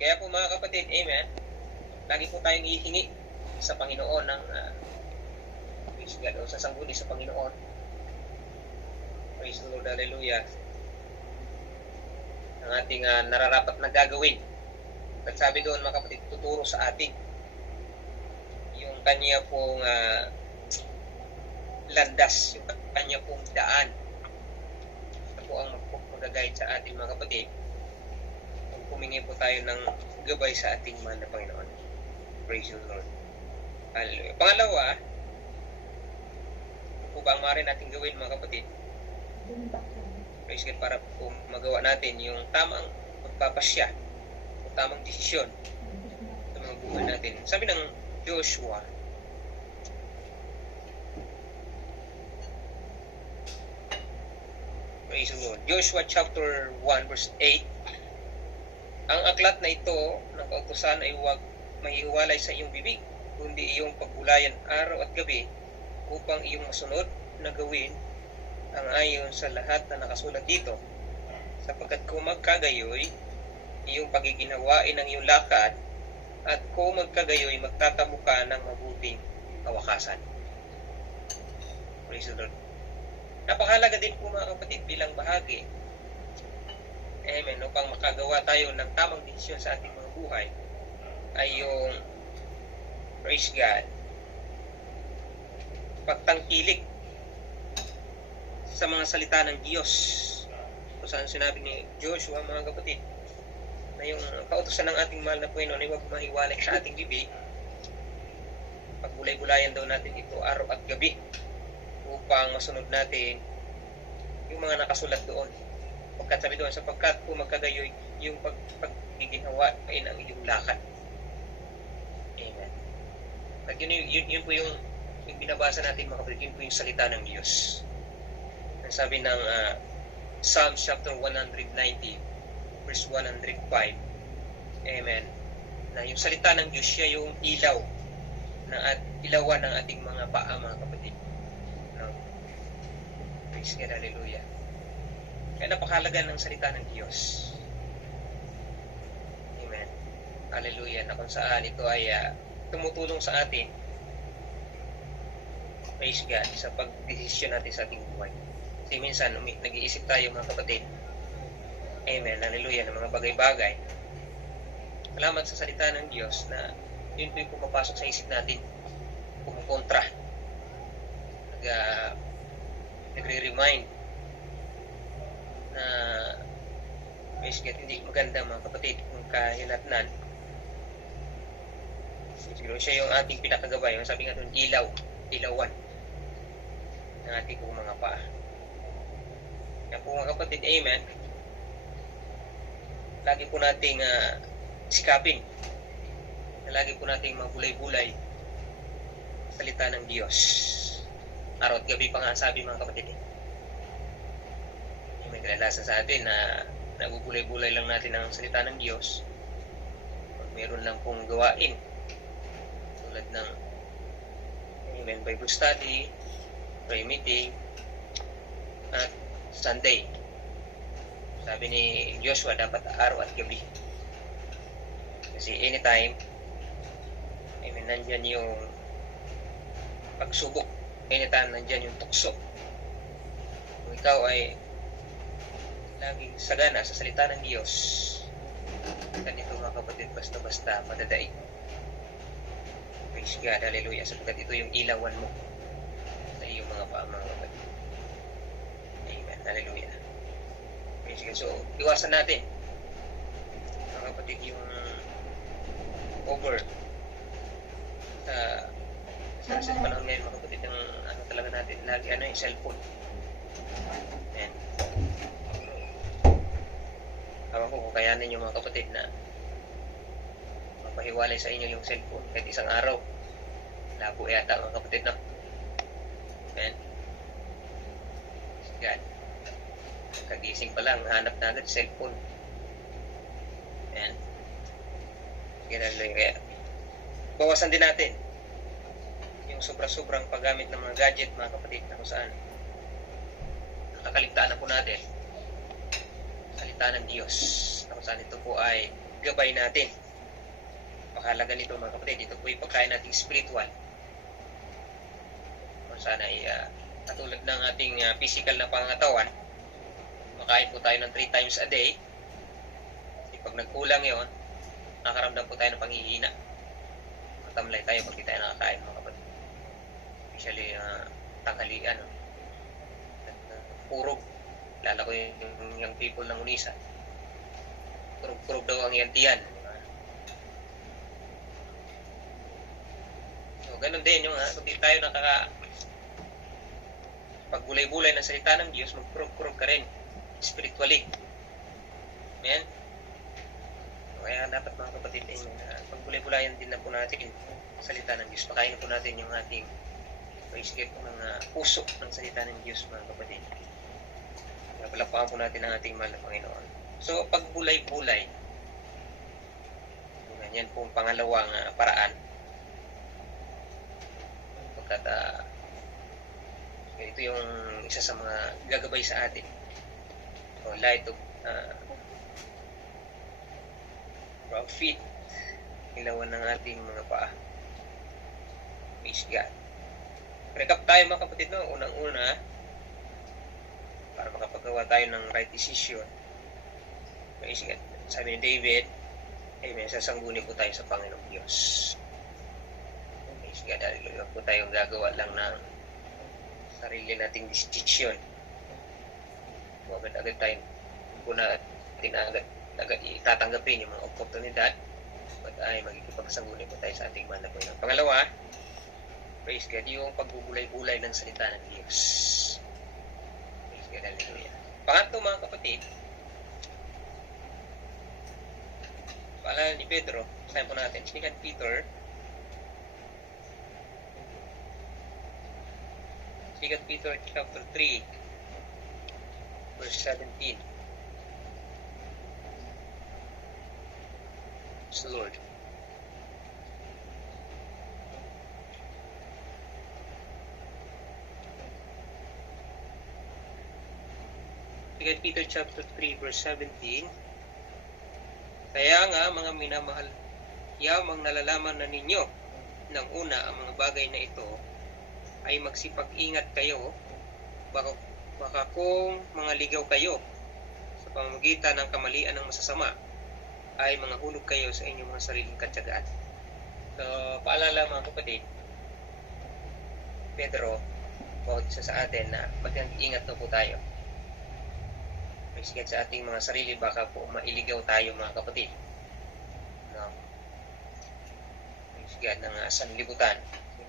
Kaya po mga kapatid, amen, lagi po tayong ihingi sa Panginoon ng praise God, o sa sangguni sa Panginoon. Praise the Lord, hallelujah. Ang ating nararapat na gagawin. At sabi doon mga kapatid, tuturo sa atin yung kanya pong landas, yung kanya pong daan. Ito po ang magpapag-guide sa ating mga kapatid kung humingi po tayo ng gabay sa ating mahal na Panginoon. Praise the Lord. Hallelujah. Pangalawa, ano po ba ang maaari natin gawin mga kapatid? Praise God, para po magawa natin yung tamang magpapasya o tamang desisyon sa mga buhay natin. Sabi ng Joshua, praise the Lord, Joshua chapter 1 verse 8, ang aklat na ito ng kautusan ay huwag mahihiwalay sa iyong bibig, kundi iyong pagbulayan araw at gabi upang iyong masunod na gawin ang ayon sa lahat na nakasulat dito, sapagkat kung magkagayoy, iyong pagiginawain ng iyong lakad, at kung magkagayoy, magtatamo ka ng mabuting kawakasan. Praise the Lord. Napakahalaga din po mga kapatid bilang bahagi, amen, upang makagawa tayo ng tamang desisyon sa ating mga buhay, ay yung, praise God, pagtangkilik sa mga salita ng Diyos. Kung saan sinabi ni Joshua mga kapatid na yung kautusan ng ating mahal na Panginoon ay huwag mahiwalay sa ating bibig, pagbulay-bulayan daw natin ito araw at gabi upang masunod natin yung mga nakasulat doon. Pagkat sabi doon, sapagkat kung magkagayoy, yung paggiginhawain ang iyong lakad. Amen. At yun po yung binabasa natin mga kapatid, yun po yung salita ng Diyos. Sabi ng Psalm chapter 190 verse 105, amen, na yung salita ng Diyos, siya yung ilaw na ilawan ng ating mga paa mga kapatid, no? Praise God, hallelujah. Kaya napakahalaga ng salita ng Diyos, amen, hallelujah, na kung saan ito ay tumutulong sa atin, praise God, sa pagdesisyon natin sa ating buhay. Kasi minsan, nag-iisip tayo mga kapatid, amen, hallelujah, ng mga bagay-bagay. Salamat sa salita ng Diyos na yun po yung pumapasok sa isip natin, kumukontra, nagre-remind na basically hindi maganda mga kapatid kung kahinatnan. Siguro siya yung ating pinakagabay, yung sabi nga doon, ilawan ng ating mga paa. Kaya po mga kapatid, amen, lagi po nating sikapin na lagi po nating mabulay-bulay salita ng Diyos. Araw at gabi pa nga sabi mga kapatid. May kalalasan sa atin na nabubulay-bulay lang natin ang salita ng Diyos. Pag meron lang pong gawain, tulad ng amen, Bible study, prayer meeting, at Sunday. Sabi ni Joshua, dapat araw at gabi. Kasi anytime, amen, nandyan yung pagsubok. Anytime, nandyan yung tukso. Kung ikaw ay laging sagana sa salita ng Diyos, ganito mga kapatid, basta-basta madadaig. Praise God, hallelujah, sapagkat ito yung ilawan mo sa iyong mga paa mga kapatid. Amen, hallelujah. Praise God. So, iwasan natin mga kapatid yung over sa panahon ngayon mga kapatid, ng ano talaga natin lagi yung cellphone. Amen. Awan ko kung kayanin yung mga kapatid na mapahiwalay sa inyo yung cellphone kahit isang araw. Labo yata mga kapatid, no? Amen. God, kagising pa lang, hanap na agad cellphone. Amen. Kaya bawasan din natin yung sobra-sobrang paggamit ng mga gadget mga kapatid, na kung saan nakakaligtaan na po natin salita ng Diyos, na kung saan ito po ay gabay natin. Pakahalaga nito mga kapatid, ito po yung pagkain nating spiritual. Kung sana ay katulad ng ating physical na pangatawan, makain po tayo ng 3 times a day. Pag nagkulang yon, nakaramdam po tayo ng panghihina. Matamlay tayo pag di tayo nakakain mga kapatid. Especially tanghalian. Purog. Lala ko yung young people ng Unisa. Purog daw ang yantiyan. So, ganun din yung kung di tayo paggulay-bulay ng salita ng Diyos, magpurog-purog ka rin spiritually. Amen? Kaya dapat mga kapatid, paggulay-bulayan din na po natin salita ng Diyos. Pakain po natin yung ating pag-isip ng puso ng salita ng Diyos mga kapatid. Palakpakan po natin ang ating mahal na Panginoon. So, pagbulay-bulay, yan po ang pangalawang paraan. Pagkat ito yung isa sa mga gagabay sa atin. So, light of our feet, ilawan ng ating mga paa. Praise God. Recap tayo mga kapatid, no? Unang-una, para makapagawa tayo ng right decision. Praise God. Sabi ni David, amen, sasangguni po tayo sa Panginoong Diyos. Praise God. Hallelujah. Po tayong gagawa lang ng sarili nating decision. Agad-agad tayo po natin agad itatanggapin yung mga oportunidad at ay magkikipagsangguni po tayo sa ating mahal na Panginoon. Pangalawa, praise God, yung pagbubulay-bulay ng salita ng Diyos. Praise God, hallelujah. Pangatlo mga kapatid, paalala ni Pedro, sabi po natin, 2 Peter 2 Peter chapter 3 verse 17. Praise the Lord. Peter chapter 3 verse 17. Kaya nga mga minamahal, yamang nalalaman na ninyo ng una ang mga bagay na ito, ay magsipag-ingat kayo, baka kung mga ligaw kayo sa pamamagitan ng kamalian ng masasama, ay mga hulog kayo sa inyong mga sariling katyagaan. So, paalala mga kapatid, Pedro, bawat isa sa atin na mag-ingat na po tayo. Sige, sa ating mga sarili, baka po mailigaw tayo mga kapatid. No? Sige, ng sanlibutan.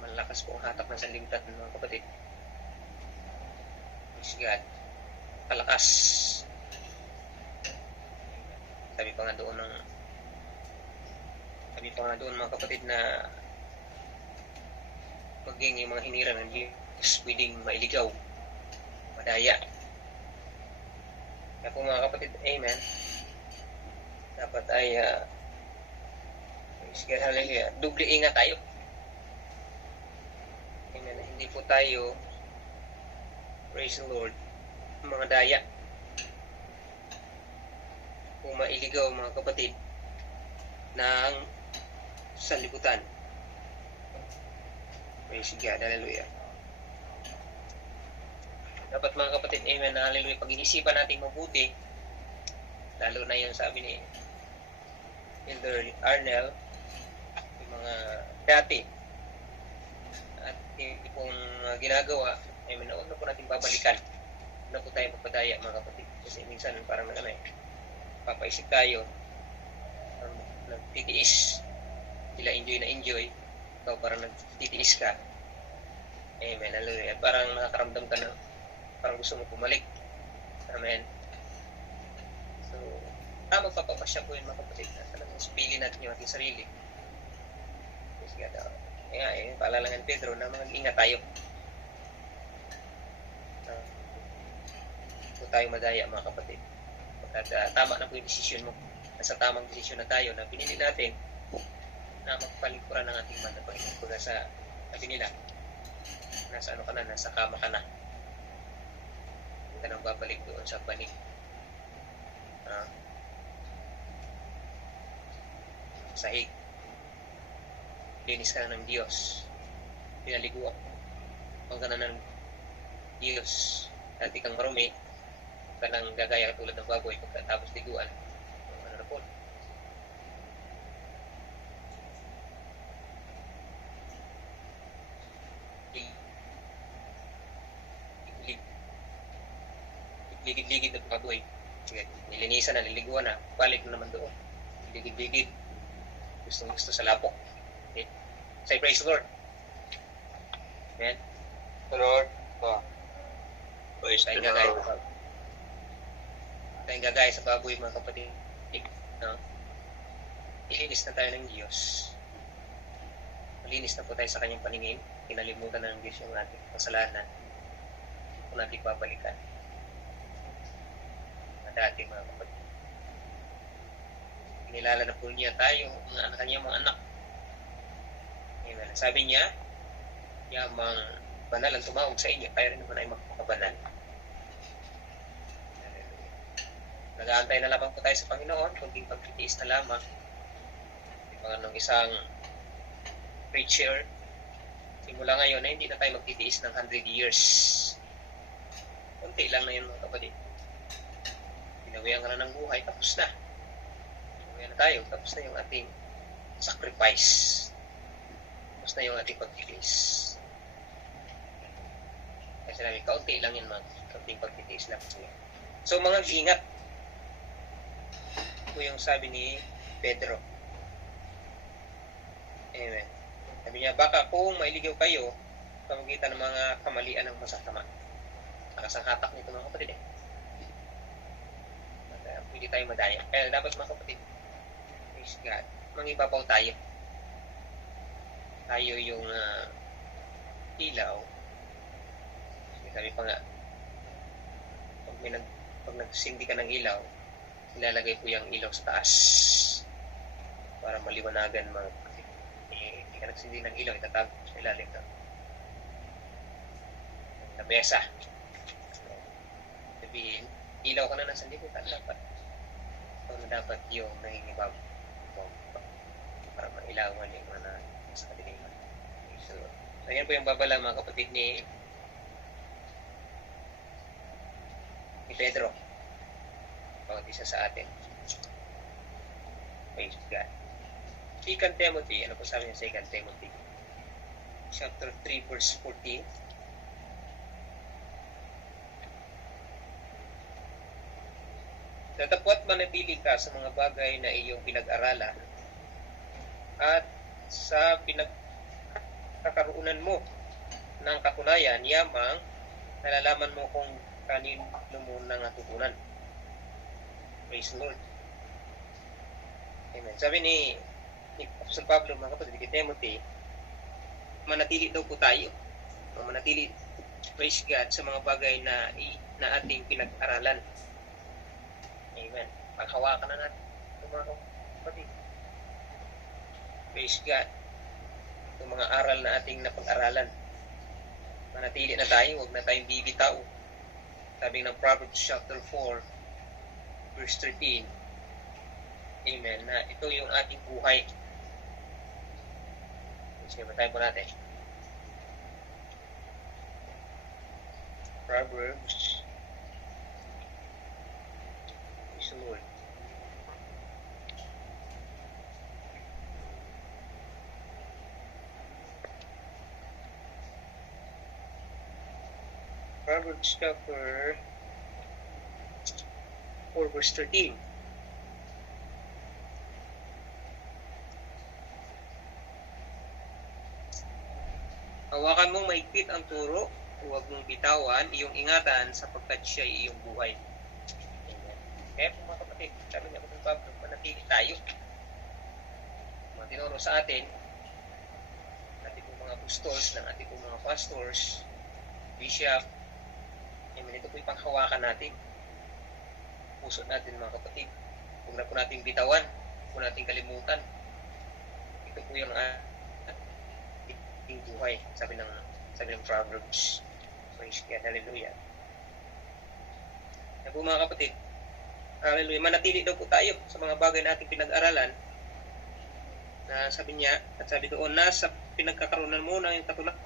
Malakas po ang hatak ng sanlibutan mga kapatid. Sige, kalakas. Sabi pa nga doon mga kapatid na maging yung mga hinirang ng Diyos pwedeng mailigaw, madaya. Kaya po mga kapatid, amen, dapat ay hallelujah, doble ingat tayo. Amen. Hindi po tayo, praise the Lord, mga daya kung mailigaw mga kapatid ng sanlibutan. Praise God, hallelujah. Dapat mga kapatid, amen, hallelujah, pag-iisipan natin mabuti, lalo na yung sabi ni Elder Arnel, yung mga dati at yung pong ginagawa, amen, na po natin babalikan na po tayo magpadaya mga kapatid. Kasi minsan parang papaisip tayo, nagtitiis, sila enjoy, ikaw parang nagtitiis ka, amen, hallelujah, parang nakakaramdam ka na parang gusto mo pumalik. Amen. So, magpapapasya po yun mga kapatid na talagang spili natin yung ating sarili. Kaya paalala ng Pedro na mag-ingat tayo. So, tayo madaya mga kapatid. Pagkat tama na po yung desisyon mo. Nasa tamang desisyon na tayo na pinili natin na magpalikuran ng ating man na Panginoon. Kung nasa, sabi nila, nasa ano ka na, nasa kama ka na. Ka nang babalik doon sa panig. sahig. Linis ka na ng Diyos. Pinaliguan ka na ng Diyos. Dati kang marumi, ka nang gagaya tulad ng baboy pagkatapos liguan. Ano na po? Ligid-ligid na baboy. Nilinisan na, liliguan na, balik na naman doon. Ligid-ligid. Gusto sa lapok. Okay. Say praise the Lord. Amen. The Lord. Praise the Lord. Tayong gagaya sa baboy, mga kapatid. No? Ilinis na tayo ng Diyos. Malinis na po tayo sa kanyang paningin. Kinalimutan na ng Diyos yung ating kasalanan. Kung natin babalikan. Dati mga kapatid. Kinilala na po niya tayo, mga kanyang mga anak. Amen. Sabi niya, yamang banal ang tumawag sa inyo, kaya rin naman ay magpakabanal. Nag-aantay na lamang po tayo sa Panginoon, kundi pagtitiis na lamang. Mga nung isang preacher, simula ngayon na hindi na tayo magtitiis ng 100 years. Kunti lang na yun mga kapatid. Pinawihan ka na ng buhay, tapos na. Pinawihan na tayo, tapos na yung ating sacrifice. Tapos na yung ating pagtitiis. Kasi namin, kaunti lang yun mga kaunting pagtitiis lang. So mga ingat. Ito yung sabi ni Pedro. Amen. Sabi niya, baka kung mailigaw kayo, pamagitan ng mga kamalian ng masasama. Nakasanghatak nito mga kapatid eh. Pwede tayo madaya. Kaya dapat mga kapatid, praise God, mangibabaw tayo. Tayo yung ilaw. Sabi pa nga, pag nagsindi ka ng ilaw, ilalagay ko yung ilaw sa taas para maliwanagan mga kapatid. Hindi ka nagsindi ng ilaw, itatago sa ilalim na mesa. Sabihin, ilaw ka na nasa libutan dapat. Dapat yung nangingibab para mailawan yung mga sa kadiliman. So yan po yung babala mga kapatid ni Pedro. Bawat isa sa atin. Praise God. 2 Timothy, ano po sabi niya sa 2 Timothy? Chapter 3 verse 14. Datapwat manatili ka sa mga bagay na iyong pinag-aralan at sa pinagkakaroonan mo ng katunayan, yamang nalalaman mo kung kanino mo nang natutunan. Praise the Lord. Amen. Sabi ni Apostol Pablo, mga kapatid, kay Timothy, manatili daw po tayo. Manatili, praise God, sa mga bagay na ating pinag-aralan. Amen. Paghawakan na natin itong mga kapatid. Praise God. Itong mga aral na ating napag-aralan. Manatili na tayo, huwag na tayong bibitaw. Sabi ng Proverbs chapter 4, verse 13. Amen. Na ito yung ating buhay. Sige, batayin po natin. Proverbs Lord. Proverbs chapter 4 verse 13. Hawakan mong mahigpit ang turo, huwag mong bitawan iyong ingatan sapagkat siya ay iyong buhay. Kaya po mga kapatid, sabi niya kung Pablo, manatili tayo. Mga tinuro sa atin, natin po mga apostles, ng ating po mga pastors, bishop, ito po yung panghawakan natin. Puso natin mga kapatid. Huwag na po natin bitawan, huwag po natin kalimutan. Ito po yung ating buhay, sabi ng Proverbs. Praise God, hallelujah. Kaya po mga kapatid, hallelujah, manatili daw po tayo sa mga bagay na ating pinag-aralan Sabi niya, at sabi doon, nasa pinagkakaroon mo ng katulad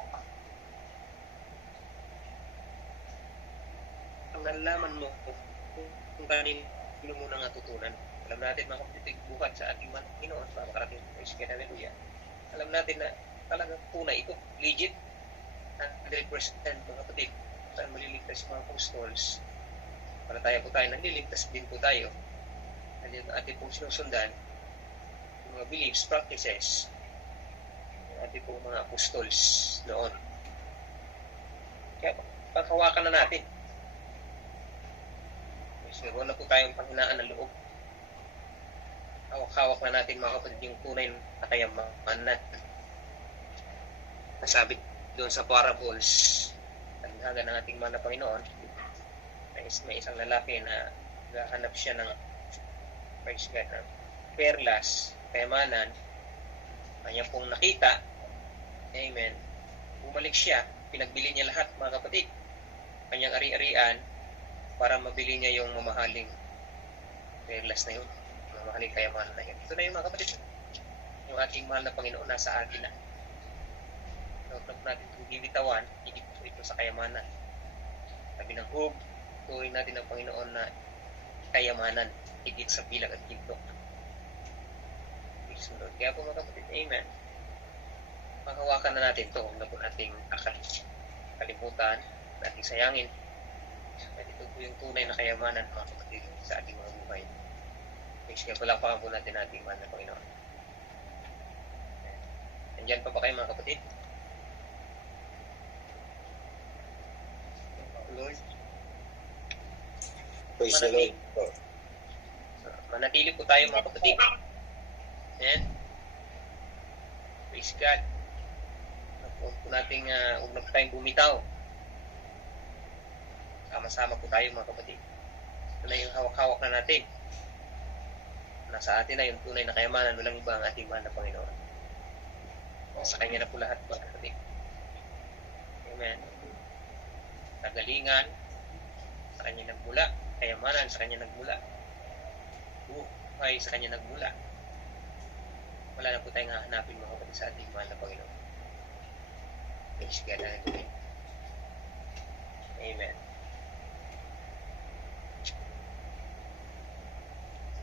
ang nalaman mo kung kanino mo nang natutunan. Alam natin mga kapatid, buhat sa ating mga Panginoon, mga makarating sa Iskaya, hallelujah. Alam natin na talagang tunay ito, legit, 100% mga kapatid. Saan maliligtas yung mga apostles, palataya po tayo, naliligtas din po tayo. Dahil yung ating pong sinusundan, yung mga beliefs, practices, yung ating pong mga apostles noon. Kaya paghawakan na natin. Meron na po tayong panghinaan ng loob. Hawak-hawak na natin mga kapatid yung tunay na kayamanan. Nasabi doon sa parables, tandhaga ng ating mahal na Panginoon, may isang lalaki na naghahanap siya ng perlas, kayamanan, kanya pong nakita, amen, bumalik siya, pinagbili niya lahat mga kapatid, kanyang ari-arian, para mabili niya yung mamahaling perlas na yun, mamahaling kayamanan na yun. Ito na yung mga kapatid, yung ating mahal na Panginoon nasa atin na. Huwag natin itong bibitawan, ito sa kayamanan. Sabi ng Hub, tuloy natin ang Panginoon na kayamanan, higit sa bilang at ginto. Kaya po mga kapatid, amen. Panghawakan na natin ito, huwag na po nating kalimutan, nating sayangin. At ito po yung tunay na kayamanan mga kapatid sa ating mga buhay. Kaya palapakan po natin ating mahal na Panginoon. Nandyan pa ba kayo mga kapatid? Lord. Praise the Lord. Manatili po tayo mga kapatid. Amen. Praise God. Huwag po nating huwag na po tayong bumitaw. Sama-sama po tayo mga kapatid. Ito na yung hawak-hawak na natin. Nasa atin na yung tunay na kayamanan, walang iba ang ating mahal na Panginoon. Sa Kanya na po lahat mga kapatid. Amen. Kagalingan, sa Kanya nagmula. Kayamanan, sa Kanya nagmula. Buhay, sa Kanya nagmula. Wala na po tayong hahanapin mga kapatid sa ating mahal na Panginoon. Praise God. Amen.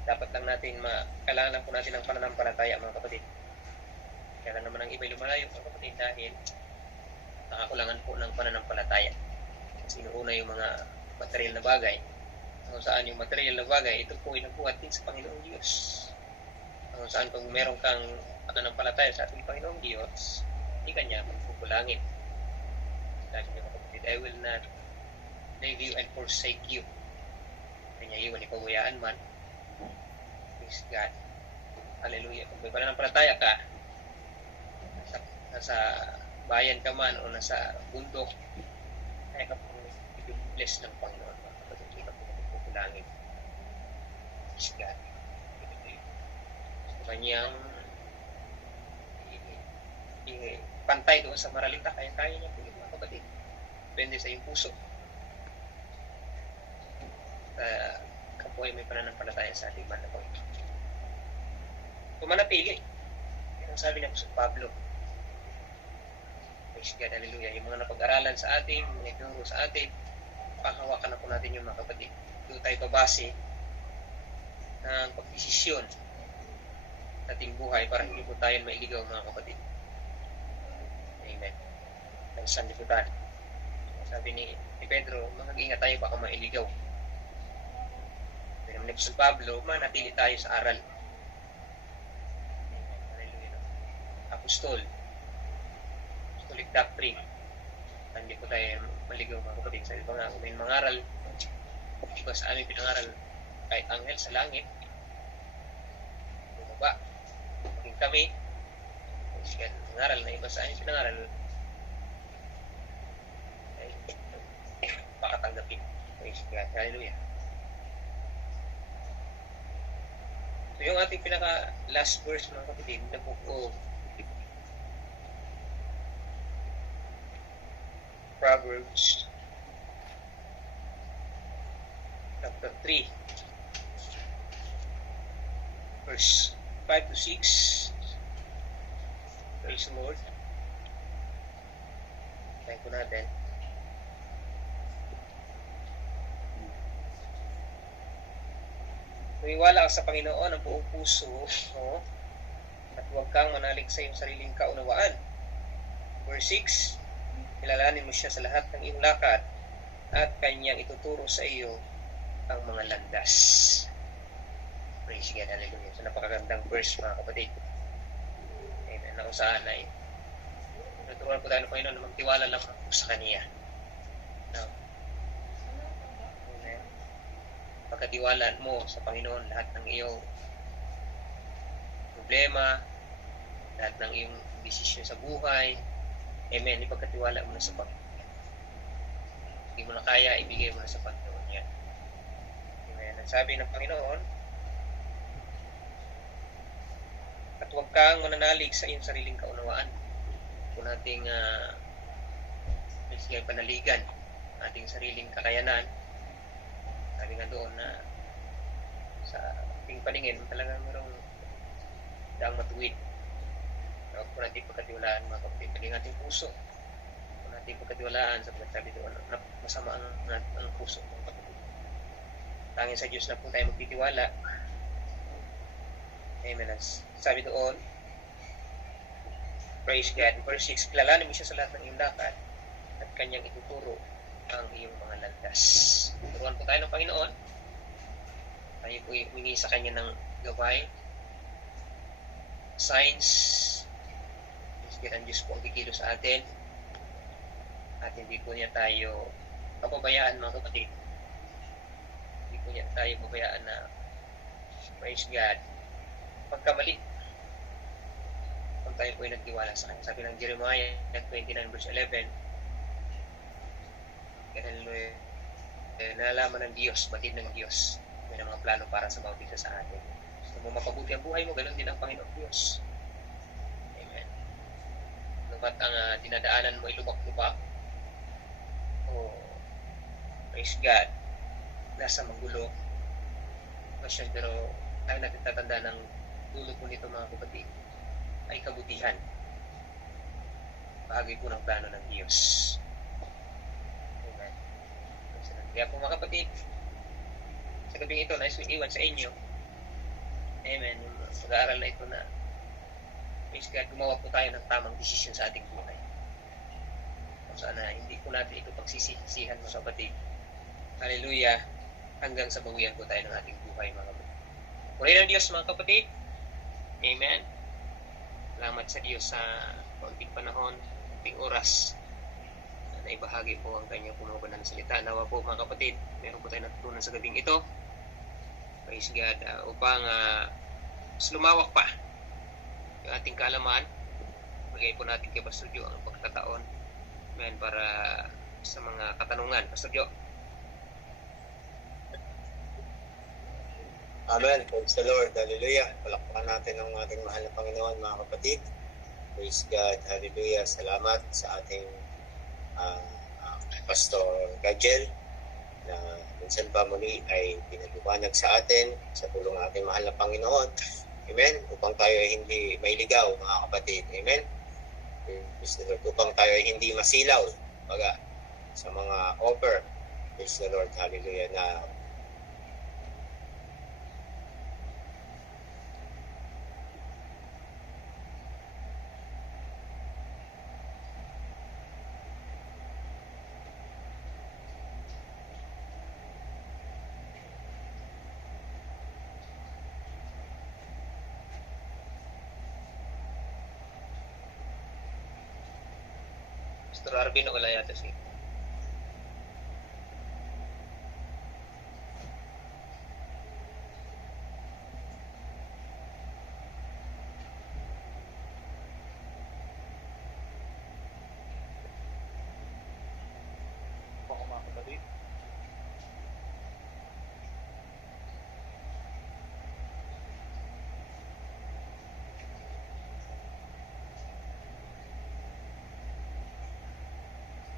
Dapat lang natin kailangan lang po natin ng pananampalataya mga kapatid. Kaya lang naman ang iba'y lumalayo mga kapatid dahil nakakulangan po ng pananampalataya. Kasi inuuna yung mga material na bagay. Kung saan yung material na bagay, ito po inabuhat din sa Panginoong Diyos. Kung saan kung meron kang pananampalataya sa ating Panginoong Diyos, hindi kanya magpupulangin. Dahil mga kapatid, I will not leave you and forsake you. Kanya iwan, ipawayaan man. Praise God. Hallelujah. Kung may pananampalataya ka, nasa bayan ka man o nasa bundok, kaya ka pong i-bless ng Panginoon. Kapatid, hindi ka pong magpupulangin. Praise God. Gusto kanyang pantay doon sa maralita, kaya-kaya niya po mga kapatid. Depende sa iyong puso. Kapoy may pananampalataya sa ating mahal na Panginoon. Kung manapili, yan ang sabi niya sa Pablo. Praise God, hallelujah. Yung mga napag-aralan sa atin, mga ituro sa atin, panghawakan na po natin yung mga kapatid. Doon tayo babase ng pagdesisyon sa ating buhay para hindi po tayo mailigaw mga kapatid. Amen. Ang sanlibutan. Sabi ni Pedro, mag-ingat tayo baka mailigaw. Sabi naman ni Pablo, manatili tayo sa aral. Apostolic doctrine. Hindi po tayo maligaw mga kapatid. Sabi ko nga, kung may mangaral, iba sa amin pinangaral kahit anghel sa langit, bumaba. Maging kami, mangaral na iba sa amin pinangaral, ay pakatanggapin. Praise God. Hallelujah. So yung ating pinaka last verse mga kapatid, na book of Proverbs chapter 3 verse 5 to 6. Praise the Lord. Thank po natin. Maniwala ka sa Panginoon ang buong puso, no? At huwag kang manalig sa iyong sariling kaunawaan. Verse 6, kilalanin mo siya sa lahat ng iyong lakad at kanyang ituturo sa iyo ang mga landas. Praise God, hallelujah. So, napakagandang verse, mga kapatid. Amen. Na kung saan ay tuturuan po tayo ng Panginoon na magtiwala lang po sa Kanya. No? Amen. Pagkatiwalaan mo sa Panginoon lahat ng iyong problema, lahat ng iyong desisyon sa buhay. Amen. Ipagkatiwala mo na sa Panginoon. Hindi mo na kaya, ibigay mo na sa Panginoon yan. Amen. Ang sabi ng Panginoon, at huwag kang mananalig sa iyong sariling kaunawaan. Kung nating panaligan, ating sariling kakayanan, sabi nga doon na sa ating paningin, talagang mayroong daang matuwid. Kung natin pagkatiwalaan, mga kapatid, maging ating puso. Kung natin pagkatiwalaan, sabi doon, masama ang puso, mga kapatid. Tanging sa Diyos na po tayo magtitiwala. Amen. Sabi doon, praise God. Verse 6, kilalanin mo siya sa lahat ng iyong lakad at kanyang ituturo ang iyong mga landas. Turuan po tayo ng Panginoon. Tayo po humingi sa Kanya ng gabay, signs. Ang Diyos po ang kikilo sa atin at hindi po niya tayo papabayaan, mga kapatid. Hindi po niya tayo pabayaan na, praise God, pagkamali kung tayo po ay nagtiwala sa Kanya. Sabi ng Jeremiah 29 verse 11, nalalaman ng Diyos, batid ng Diyos, may mga plano para sa bawat isa sa atin. Kung mapabuti ang buhay mo, ganoon din ang Panginoon Diyos. Amen. Lumat ang dinadaanan mo ay lubak-lubak, praise God, nasa magulo, pero tayo natin tatanda ng dulo po nito, mga kapatid, ay kabutihan. Bahagi po ng plano ng Diyos. Amen. Kaya po, mga kapatid, sa gabing ito, nais iwan sa inyo, amen, yung pag-aaral na ito na praise God, gumawa po tayo ng tamang desisyon sa ating buhay. Kung saan na hindi po natin ito pagsisisihan, mga kapatid. Hallelujah. Hanggang sa bawian po tayo ng ating buhay, mga kapatid. Purihin ng Diyos, mga kapatid. Amen. Salamat sa Diyos sa kaunting panahon, kaunting oras na ibahagi po ang kanyang pumubanang salita. Nawa po, mga kapatid, meron po tayo natutunan sa gabing ito. Praise God, upang mas lumawak pa yung ating kaalaman. Bagay po natin kay Pastor Joe ang pagkataon, amen, para sa mga katanungan. Pastor Joe. Amen. Praise the Lord. Hallelujah. Palakpakan natin ang ating mahal na Panginoon, mga kapatid. Praise God. Hallelujah. Salamat sa ating Pastor Gajel na minsan pa muli ay pinaliwanag sa atin sa tulong ng ating mahal na Panginoon. Amen. Upang tayo ay hindi mailigaw, mga kapatid. Amen. Praise the Lord. Upang tayo ay hindi masilaw sa mga offer. Praise the Lord. Hallelujah. Na Pastor Arvin, wala yata siya. Mga kapatid,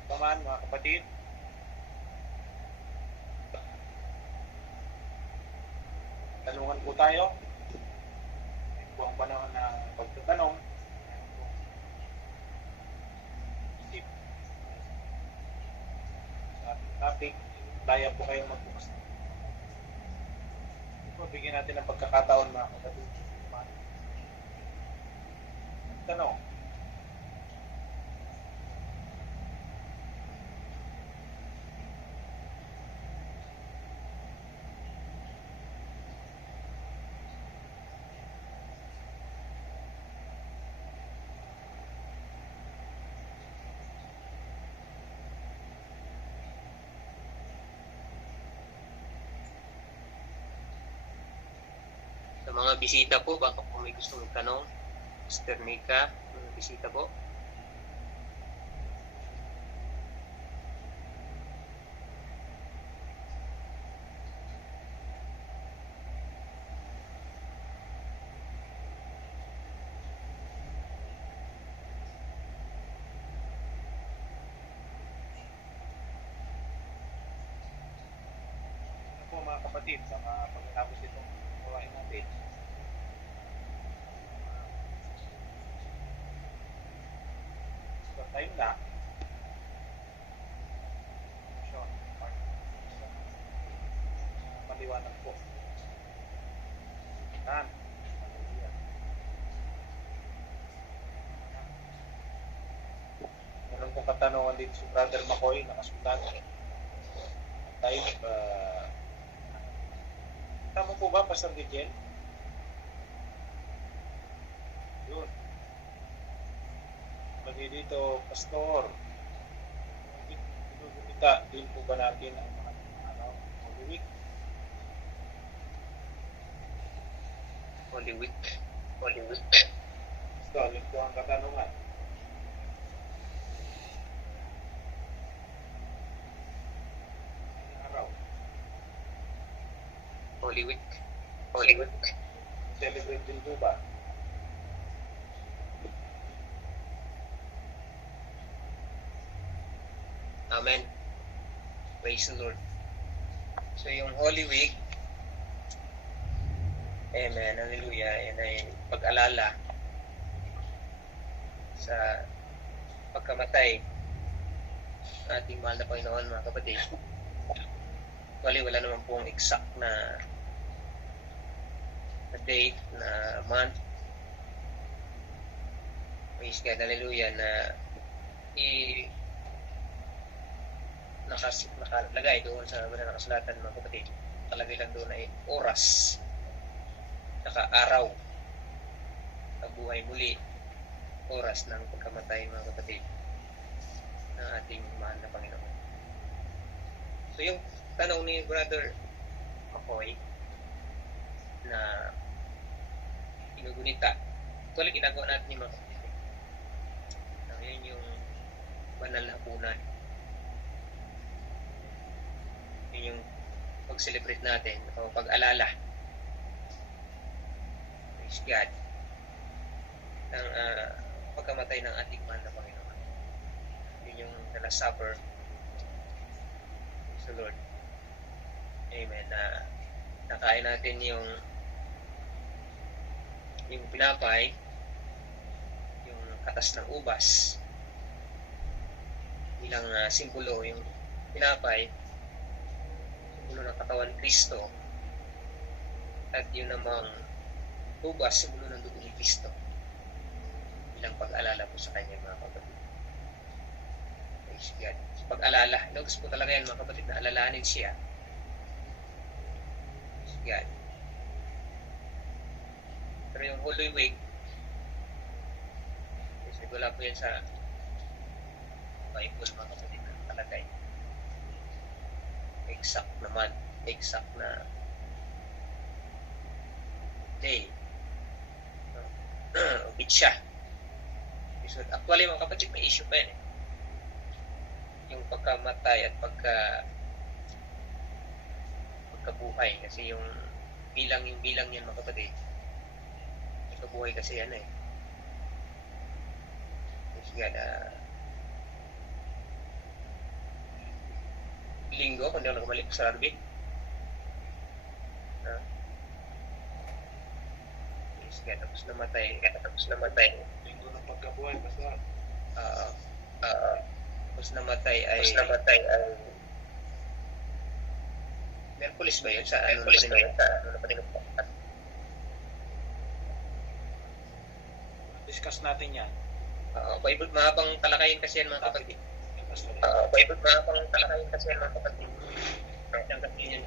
paman, mga kapatid, tanungan po tayo. Ito ang panahon na pagtatanong. topic, daya po kayong mag-post. So, bigyan natin ng pagkakataon mga kapatid. Tanong. Sa mga bisita po, baka po may gusto mong tanong, Sister Nika, mga bisita po. Ano po mga kapatid, sa mga pagkatapos itong gawain natin. So, time na. Sean, Mark. Maliwanag po. Yan. Hallelujah. Meron pong katanungan dito si Brother McCoy, nakasulat. Type, tama po ba, Pastor Gigel? Yun. Lagi dito, Pastor. Pinugumita din po ba natin ang mga Holy Week? Holy Week. Holy Week. Pastor, yun po ang katanungan. Anong araw? Holy Week. Holy Week. Celebrate din po ba? Amen. Praise the Lord. So yung Holy Week, amen, hallelujah, yan ay pag-alala sa pagkamatay ng ating mahal na Panginoon, mga kapatid. Wala naman pong exact na date, na month. Praise God, hallelujah, na nakalagay doon sa banal na kasulatan, mga kapatid. Nakalagay lang doon ay oras, araw, buhay muli, oras ng pagkamatay, mga kapatid, ng ating mahal na Panginoon. So yung tanong ni Brother McCoy na inugunita, actually ginagawa natin yung mga kapatid. Ngayon yung banal na hapunan, yung pag-celebrate natin o pag-alala, praise God, ng pagkamatay ng ating mahal na Panginoon. Yun yung the Last Supper. Praise the Lord. Amen. Nakain natin yung pinapay, yung katas ng ubas, bilang simbolo, yung pinapay simbolo ng katawan ni Kristo, at yun namang ubas, simbolo ng dugo ni Kristo, bilang pag-alala po sa kanya, mga kapatid. Praise God. So, pag-alala, gusto po talaga yan, mga kapatid, na alalahanin siya. Praise God. Pero yung Holy Week, kasi wala po yan sa Bible, mga kapatid, na nakalagay. Exact naman, exact na day. Bitsa. So, actually, mga kapatid, may issue pa yan eh. Yung pagkamatay at pagkabuhay. Kasi yung bilang yan, mga kapatid, pagkabuhay kasi yan eh. Kasi linggo, kung di ako nakamali sa Rugby. Tapos namatay. Linggo ng pagkabuhay, basta. Tapos namatay ay Merkulis ba yun? Sa ano na pinagpapalit? Discuss natin yan. Paibot mahabang talakayin kasi yan mga kapatid. Paibot mahabang talakayin kasi yan mga kapatid. Ang kasi yan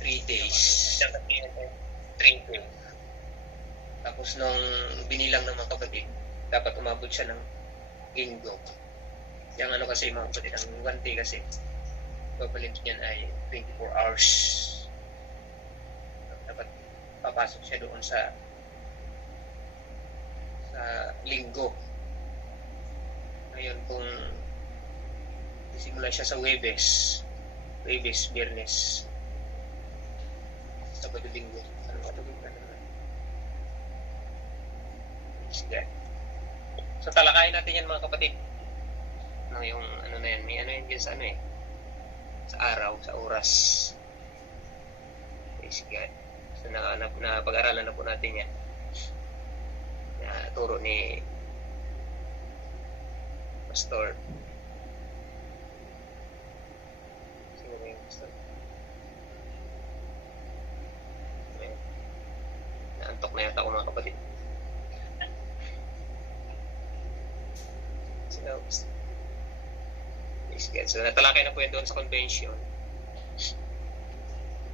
3 days. Ang kasi yan 3 days. Tapos nung binilang ng mga kapatid, dapat umabot siya ng linggo. Yung ano kasi mga kapatid, ang 1 day kasi, equivalent niyan ay 24 hours. Dapat papasok siya doon sa linggo. Ngayon kung simula siya sa Webes, Biyernes, Sabado, Linggo, ano matawag na naman? Sige. So talakayin natin yan mga kapatid. No, yung ano na yan, may ano yan dyan sa ano sa araw, sa oras. Praise God. So na pag-aralan na po natin yan. Na turo ni Pastor. Sino ba yung Pastor? Naantok na yata ako mga kapatid. So natalakay na po yan doon sa convention.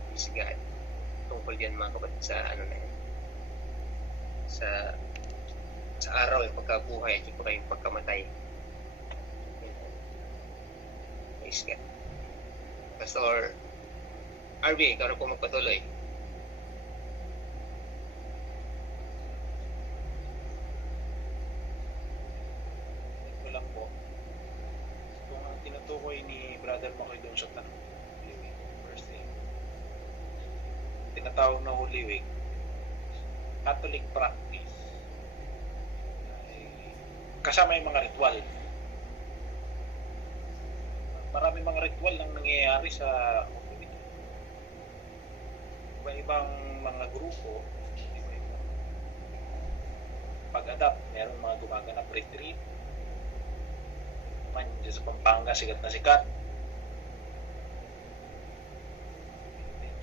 Praise God. Tungkol yan mga kapatid sa ano na yan. Sa araw yung pagkabuhay at yung pagkamatay. Praise God. Pastor RB, ikaw na po magpatuloy. Ito lang po. Kung ang tinutukoy ni Brother Makoy doon sa tanong, Holy Week, first thing, tinatawag na Holy Week, Catholic practice, ay kasama yung mga ritual. Marami mga ritual lang nangyayari sa Holy Week. Iba-ibang mga grupo, iba-ibang pag-adapt. Meron mga gumaganap retreat. Man, dyan sa Pampanga, sikat na sikat.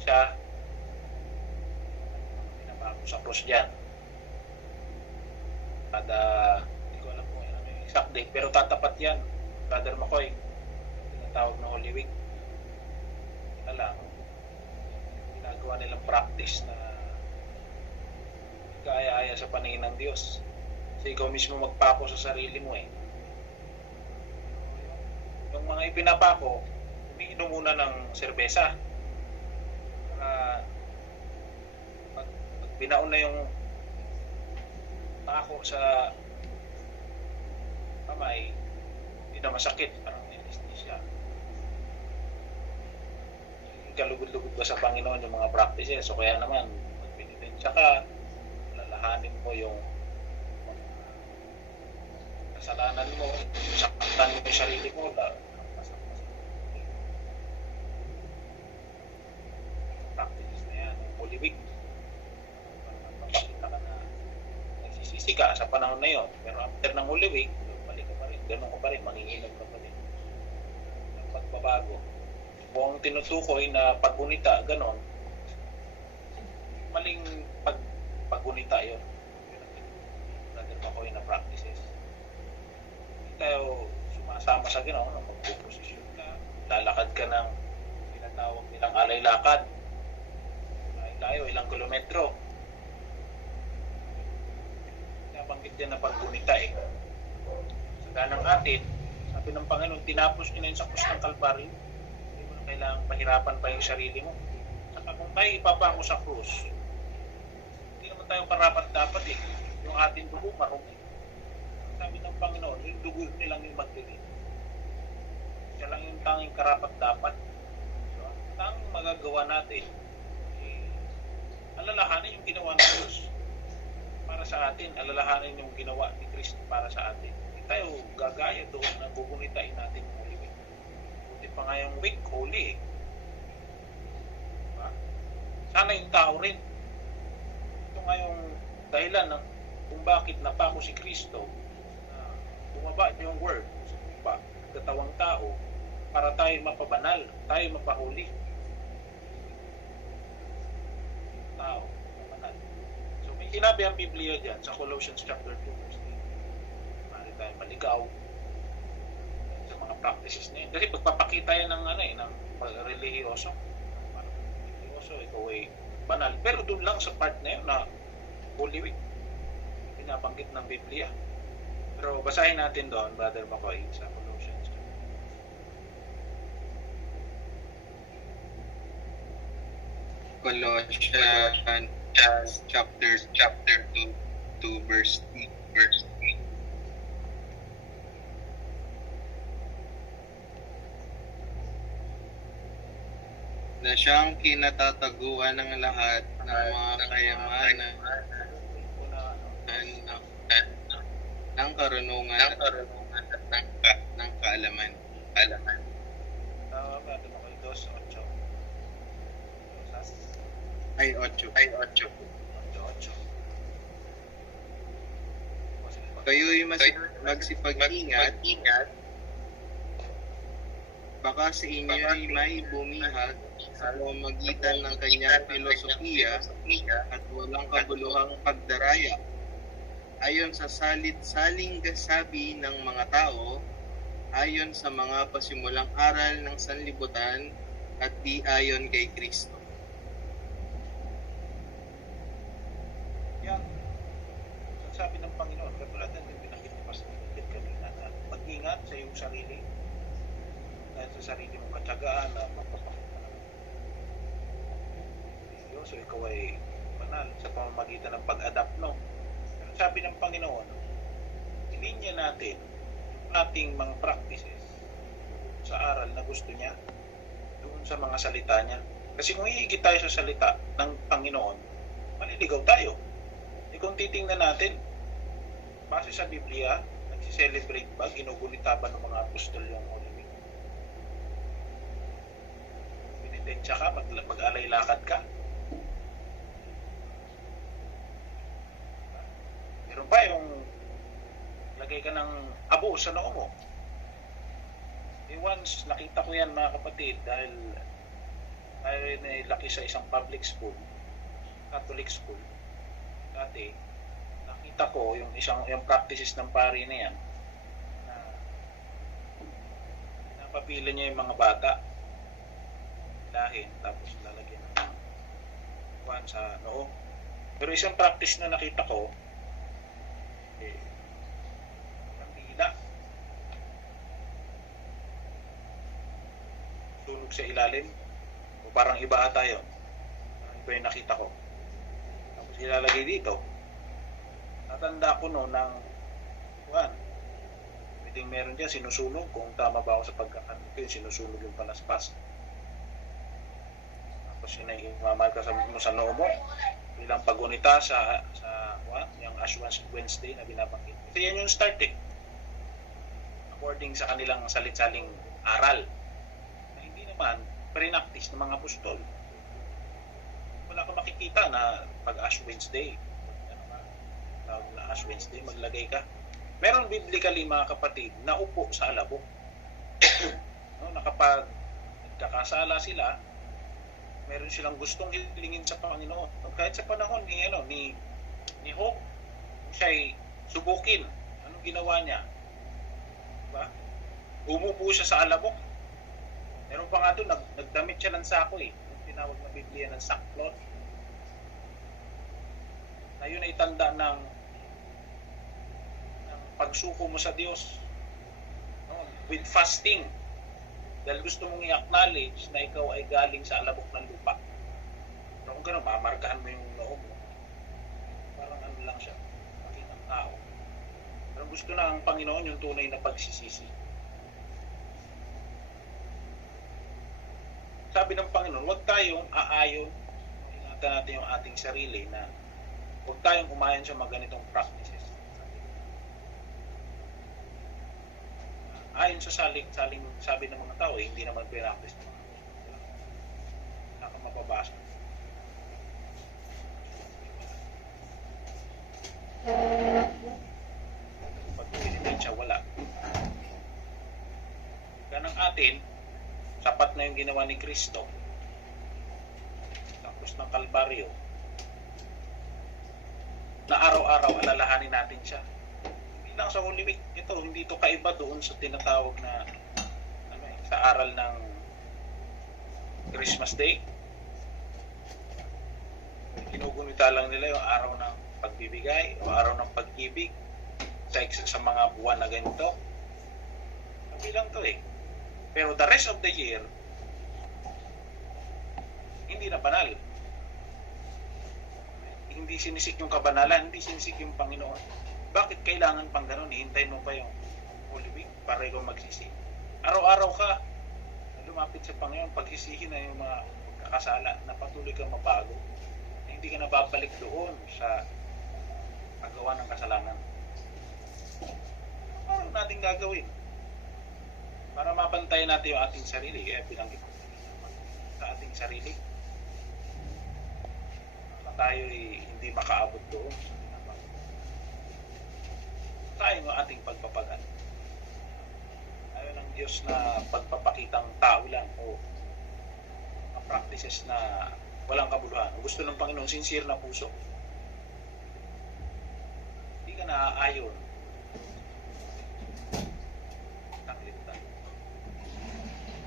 Siya, pinapako sa cross dyan. Kada, hindi ko alam kung ano yung exact date, pero tatapat yan, Brother Makoy. Tinatawag na Holy Week. Ito lang, ginagawa nilang practice na kaaya-aya sa paningin ng Diyos. Kasi ikaw mismo magpako sa sarili mo eh. Yung mga ipinapako, umiinom muna ng serbesa. Pag binaon na yung pako sa kamay, hindi na masakit, parang anesthesia. Kalugod-lugod ba sa Panginoon yung mga practices? So kaya naman, magpinitensya ka, lalahanin mo yung kasalanan mo, saktan mo yung sarili mo, practices na yan, Holy Week. Papakita ka na nagsisisi ka sa panahon na yun. Pero after ng Holy Week, balik ka pa rin, ganun ka pa rin, manginginom ka pa rin. Ang pagbabago. Kung tinutukoy na paggunita, ganon, maling paggunita yun. Brother Makoy na practices. Hindi tayo sumasama sa ganon, magpuposisyon ka, lalakad ka ng tinatawag nilang alay lakad. Layo, ilang kilometro. Nabanggit yan na paggunita eh. Sa ganang atin, sabi ng Panginoon, tinapos niya na yun sa krus ng Kalbaryo. Kailangan pahirapan pa yung sarili mo. Saka kung tayo ipapako sa krus, hindi naman tayo parapat dapat eh. Yung ating dugo marumi. Sabi ng Panginoon, yung dugo nilang yung magdilim. Siya lang yung tanging karapat dapat. So, tanging magagawa natin, alalahanin yung ginawa ng Diyos para sa atin. Alalahanin yung ginawa ni Kristo para sa atin. Hindi tayo gagaya doon na gugunitain natin yung Holy Week. Buti pa nga yung week, holy eh. Diba? Sana yung tao rin. Ito nga yung dahilan ng kung bakit napako si Kristo na bumaba yung word sa lupa, katawang tao, para tayo mapabanal, tayo mapahuli. tao na banal. So may sinabi ang Biblia dyan sa Colossians chapter 2 verse 8. Maaari tayo maligaw sa mga practices na yun. Kasi pagpapakita yan ng ng relihiyoso. Parang relihiyoso, ikaw ay banal. Pero doon lang sa part na yun na Holy Week. Pinabanggit ng Biblia. Pero basahin natin doon, Brother Makoy, sa Colossians. Colossians chapter 2 verse 8. Na siyang kinatataguan ng lahat ng mga kayamanan ng karunungan at ng kaalaman. Brother Makoy, 2:8. Ay, 8. 8:8. Kayo'y magsipag-ingat, baka sa inyo'y may bumihag sa pamamagitan ng kanyang filosofiya at walang kabuluhang pagdaraya, ayon sa salit-saling gasabi ng mga tao, ayon sa mga pasimulang aral ng sanlibutan at di ayon kay Kristo. Yan. Sabi ng Panginoon, katulad ng pinakita ni Pastor David kanina, na mag-ingat sa iyong sarili dahil sa sarili mong katsagaan na magpapakita ng Diyos, so ikaw ay banal sa pamamagitan ng pag-adapt, no? Pero sabi ng Panginoon, ilinya natin yung ating mga practices sa aral na gusto niya doon sa mga salita niya. Kasi kung iigit tayo sa salita ng Panginoon, maliligaw tayo. Kung titingnan natin, base sa Biblia, nagsiselebrate ba, ginugunita ba ng mga apostol yung Holy Week? Pinitensya ka, mag-alay lakad ka. Meron pa yung lagay ka ng abo sa noo mo. Once nakita ko yan mga kapatid dahil nilaki sa isang public school, Catholic school. Dati, nakita ko yung practices ng pari na yan na napapila niya yung mga bata dahin tapos lalagyan ng kuwan sa noo. Pero isang practice na nakita ko kandila tunog sa ilalim o parang iba ata yun. Parang iba yung nakita ko. Ilalagay dito. Natanda ko no ng pwedeng meron dyan sinusunog, kung tama ba ako sa pagkakaroon ko, sinusunog yung panaspas. Tapos imamarka sa noo mo bilang pagunita sa yung Ash Wednesday na binabanggit. Ito yan yung start according sa kanilang salit-saling aral na hindi naman pre-practice ng mga apostol. Wala ka makikita na pag Ash Wednesday, tawag na Ash Wednesday, maglagay ka. Meron biblically mga kapatid na upo sa alabok. No, na kapag nagkakasala sila, meron silang gustong hilingin sa Panginoon. Kahit sa panahon ni Hope, siya'y subukin. Anong ginawa niya? Diba? Umupo siya sa alabok. Meron pa nga doon, nagdamit siya ng sako tinawag na Biblia ng sackcloth. Na yun ay tanda ng pagsuko mo sa Diyos. No? With fasting. Dahil gusto mong i-acknowledge na ikaw ay galing sa alabok ng lupa. Pero kung gano'n, mamarkahan mo yung noo mo. Parang ano lang siya, makitang tao. Pero gusto na ang Panginoon yung tunay na pagsisisi. Sabi ng Panginoon, huwag tayong aayon, ingatan natin yung ating sarili na huwag tayong umayon sa mga ganitong practices. Ayon sa saling sabi ng mga tao, hindi naman practice ng mga tao. Nakamababasa. Pag pinipin siya, wala. Ganang atin, sapat na yung ginawa ni Kristo. Tapos ng Kalbaryo, na araw-araw alalahanin natin siya. Hindi lang sa Holy Week. Ito, hindi to kaiba doon sa tinatawag na sa aral ng Christmas Day. Ginugunita lang nila yung araw ng pagbibigay o araw ng pag-ibig sa mga buwan na ganito. Sabi lang to eh. Pero the rest of the year, hindi na banal. Hindi sinisik yung kabanalan, hindi sinisik yung Panginoon. Bakit kailangan pang ganun? Hintay mo pa yung Holy Week para ikaw magsisi. Araw-araw ka lumapit sa Panginoon, pagsisihin na yung mga kakasala na patuloy kang mabago. Hindi ka na babalik doon sa paggawa ng kasalanan. Ano natin gagawin? Para mabantayan natin yung ating sarili. Kaya binanggit sa ating sarili. Tayo hindi makaabot doon. Tayo ang ating pagpapagal. Ayaw ng Diyos na pagpapakitang tao lang o practices na walang kabuluhan. Gusto ng Panginoon, sincere na puso. Hindi ka naaayon. Taklitan.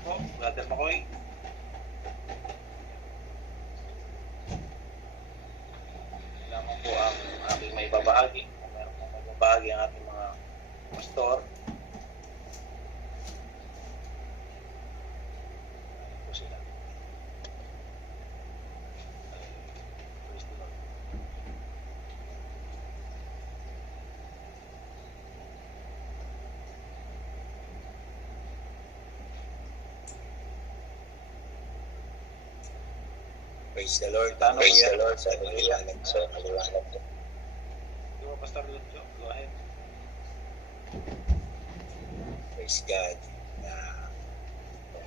Po, Brother Makoy. Lamang po ang aking may babahagi. Kung meron pong may babahagi ang ating mga pastor. Ayun po sila. Praise the Lord. Praise the Lord. Tano Praise po the yan. Lord sa maliwanag sa maliwanag. Di ba, Pastor Lucho? Go ahead. Praise God.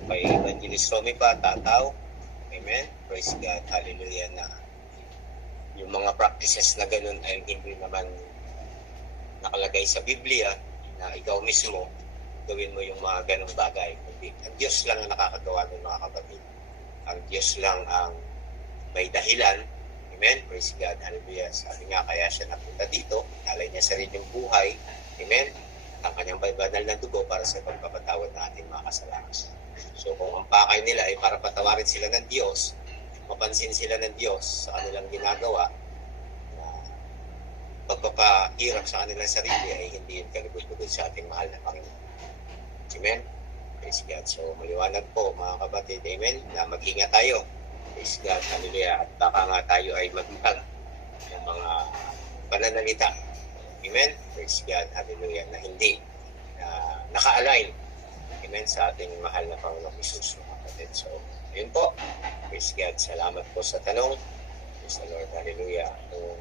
Kay Evangelist Romy pa, tataw. Amen. Praise God. Hallelujah na yung mga practices na ganun ay hindi naman nakalagay sa Biblia na ikaw mismo gawin mo yung mga ganung bagay. Kundi ang Diyos lang ang nakakagawa ng mga kapatid. Ang Diyos lang ang may dahilan. Amen. Praise God. Hallelujah. Sabi nga, kaya siya napunta dito. Alay niya sariling buhay. Amen. Ang kanyang banal na dugo para sa pagpapatawad ng ating mga kasalanan. So kung ang pakay nila ay para patawarin sila ng Diyos, mapansin sila ng Diyos sa kanilang ginagawa, na pagpapahirap sa kanilang sarili ay hindi yun kalugod-lugod sa ating mahal na Panginoon. Amen. Praise God. So maliwanag po mga kapatid. Amen. Na mag-ingat tayo. Praise God. Hallelujah. At baka nga tayo ay magmahal ng mga pananalita. Amen. Praise God. Hallelujah. Na hindi naka-align. Amen. Sa ating mahal na Panginoong Jesus, mga kapatid. So, yun po. Praise God. Salamat po sa tanong. Praise the Lord. Hallelujah. Kung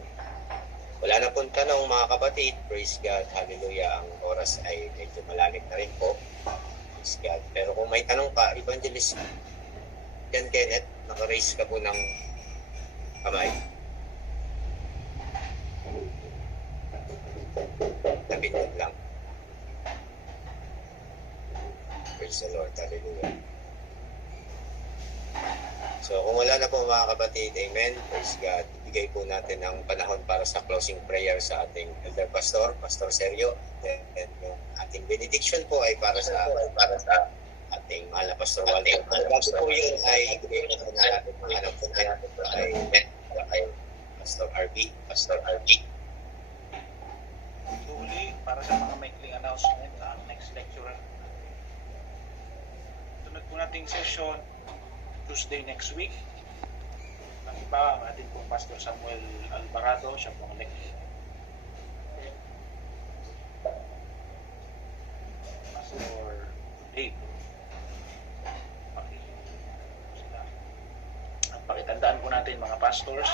wala na pong tanong mga kapatid, praise God. Hallelujah. Ang oras ay medyo malalim na rin po. Praise God. Pero kung may tanong pa, Evangelist Jan Kenneth, naka-raise ka po ng kamay. Nabindod lang. Praise the Lord. Hallelujah. So kung wala na po mga kapatid, amen. Praise God. Ibigay po natin ang panahon para sa closing prayer sa ating Elder Pastor, Pastor Sergio. And yung ating benediction po ay para sa ating mahal na Pastor Walter. Bago po yun ay ibigay natin natin ang po ay Pastor RB. Huli, para sa mga maikling announcement, ang next lecturer. Sunod po nating session, Tuesday next week. Ang iba, ang ating pong Pastor Samuel Alvarado, siya pong lecturer. Pastor Dave. At pakitandaan po natin mga pastors,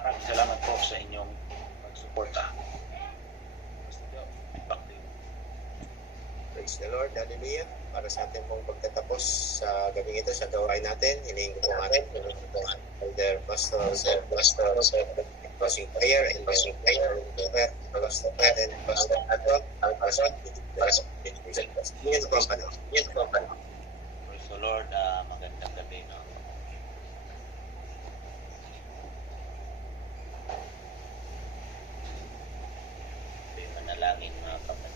maraming salamat po sa inyong pagsuporta. Praise the Lord. Hallelujah. Para sa ating pong pagtatapos sa gabing ito, sa gawain natin, hinihingi po natin Elder Pastor closing prayer and closing prayer Pastor natin Pastor Adol para sa yun po ang panahon. Praise the Lord. Magandang gabi. No? manalangin mga kapatid.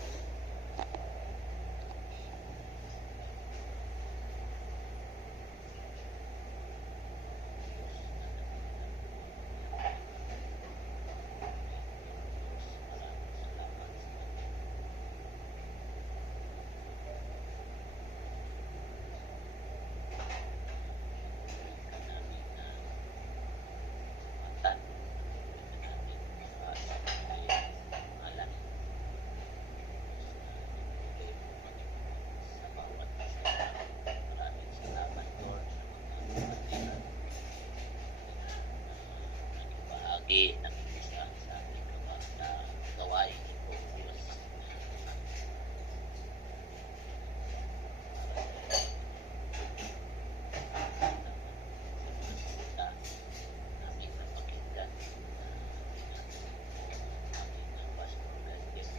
Ng isa sa ating gawain ito, Diyos. Aming napakinggan aming Pastor Velasquez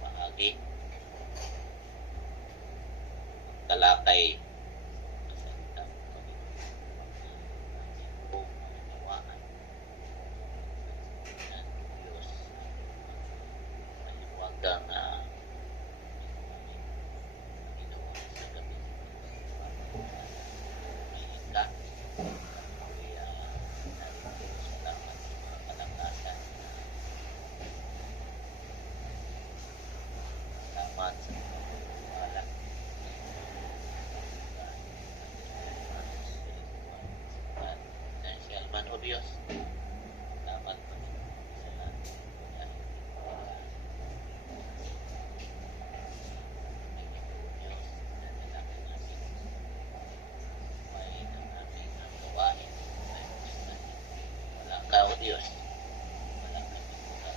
bahagi talakay hanggang ginawa sa gabi may hingga kaya narito salamat sa mga kalakasan salamat sa mga pagpapala financial man o Diyos salamat po sa lahat o Diyos, walang kalimutan.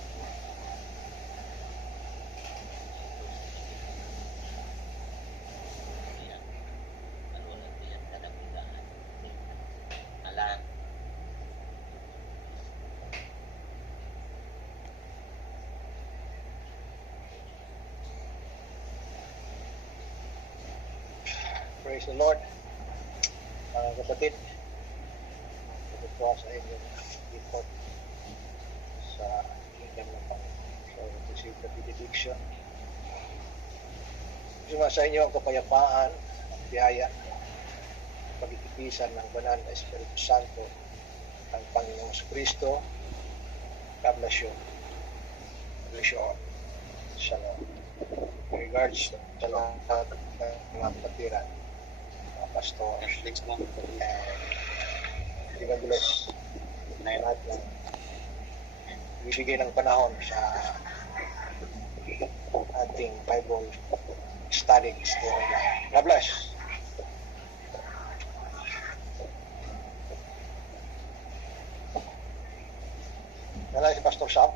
Ayan, kalulat diyan kadakilaan. Alan. Praise the Lord. Mga kapatid, ito po sa inyong report sa kingdom ng Panginoon. So, receive the benediction. Suma sa inyo ang kapayapaan, ang biyaya, pagkikipisan ng banal na Espiritu Santo, ang Panginoong Kristo. God bless you. God bless you all. Shalom. Regards sa lahat ng mga kapatiran, mga pastor, evangelist, na lahat ng bibigay ng panahon sa ating Bible studies. God bless. Wala si Pastor Sam.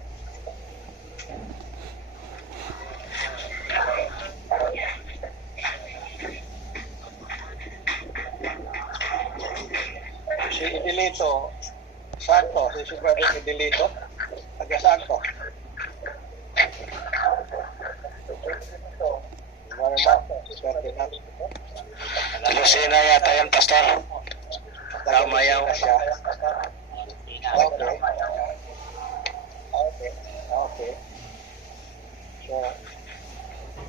Si Idelito Santo, si Brother Idelito, taga Santo. Lucena yata yan, Pastor. Tama yan. siya. Okay. So,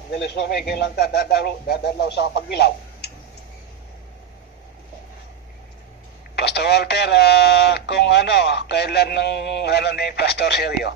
Nilis mo may kailan ka dadalaw sa pagbilaw. Pastor Walter, kung kailan ng ni Pastor Sergio?